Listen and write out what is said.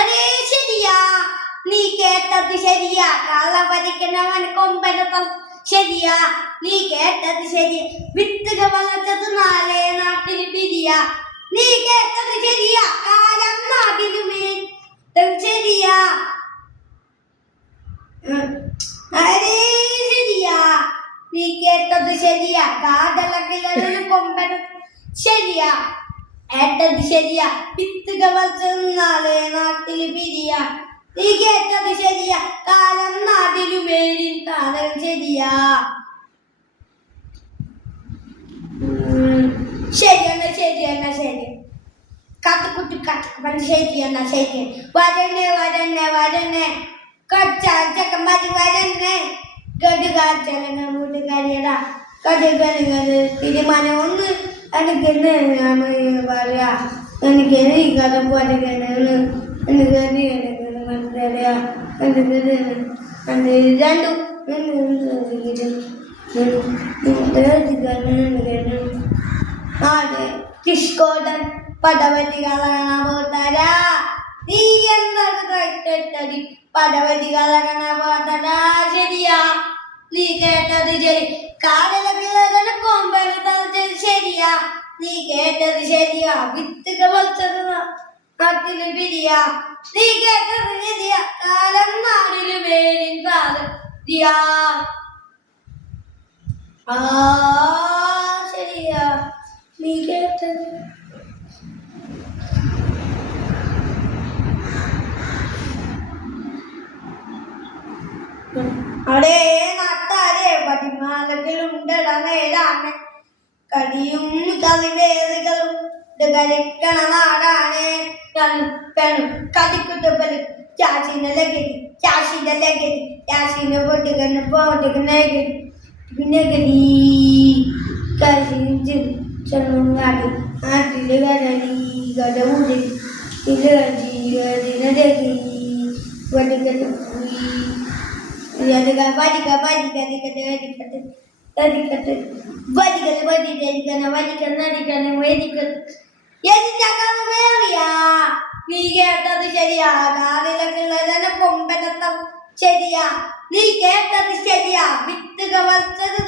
അരേ ശരിയാ, നീ കേട്ടത് ശരിയാ. കാള പതിക്കുന്നവൻ കൊമ്പനപ്പം ശരിയാ, നീ കേട്ടത് ശരി. വിത്തുക വളർച്ചത് നാളെ നാട്ടിൽ പിരിയ. നീ കേട്ടത് ശരിയാ, കാലം നാട്ടിലുമേ ശരിയാ. അരേ ശരിയാ, നീ കേട്ടത് ശരിയാ. കാതളകിളറിന് കൊമ്പന ശരിയാ, ഏട്ടത് ശരിയാ. വിത്തുക വളർന്നാളെ നാട്ടിൽ പിരിയ. നീ കേട്ടത് ശരിയാ, കാലം നാട്ടിലു വേരിൻ കാലം ശരിയാ. ശരിയെന്നാ ശരിയെന്നാ ശരി. കാത്തുകുട്ടി കാത്തുക്കുമ്പൻ ശരിയെന്നാ ശരി. വരനെ വരനെ വരനെ കൊച്ചാച്ചക്കന്മാര് വരനെ. ഗടുകാച്ചലങ്ങ വീട്ടുകാരിയടാ കടുകനുകള് തീരുമാനം ഒന്ന് എനിക്കെന്ന് ഞാൻ പറയാ. എനിക്ക് ഈ കഥ പഠിക്കണെന്ന് എനിക്ക് മനസ്സിലാ. എനിക്ക് രണ്ടും കിഷ്കോടൻ പടവതി കളകണ പോട്ടരാ. നീ എന്നത് കൈട്ടടി പടവതി കളകണ പോട്ടരാ. ശരിയാ, നീ കേട്ടത് ശരി. കാടലക്കിളകണ കൊമ്പന തളച്ചത് ശരിയാ, നീ കേട്ടത് ശരിയാ. വിത്തുക വളർച്ചത് നാട്ടില് പിരിയ. നീ കേട്ടത് ശരിയാ, കാലം നാടില് വേരിൻ പാതിയാ. ആ ശരിയാ, നീ കേട്ടത്. അടേ നാട്ടാരെ പടിമാലകളുണ്ടട നേരാണ്. കടിയും കറിവേറുകളും കരക്കണ നാടാണ്. പെണും കടിക്കുട്ടപ്പലും ചാശിന്റെ ലഹരി ചാശിന്റെ ലഹരി ചാശിന്റെ പൊട്ടുകന്ന് പോട്ടുകനകരി നഗരി കശിഞ്ചും ചെങ്ങാടി നാട്ടില് കരടി കടവുടി ഇലകരി വടികട്ട് നീ കേട്ടത് ശരിയാ. കാതിലൊക്കെ കൊമ്പനത്തം ശരിയാ, നീ കേട്ടത് ശരിയാ. വിത്തുക വളർച്ചത്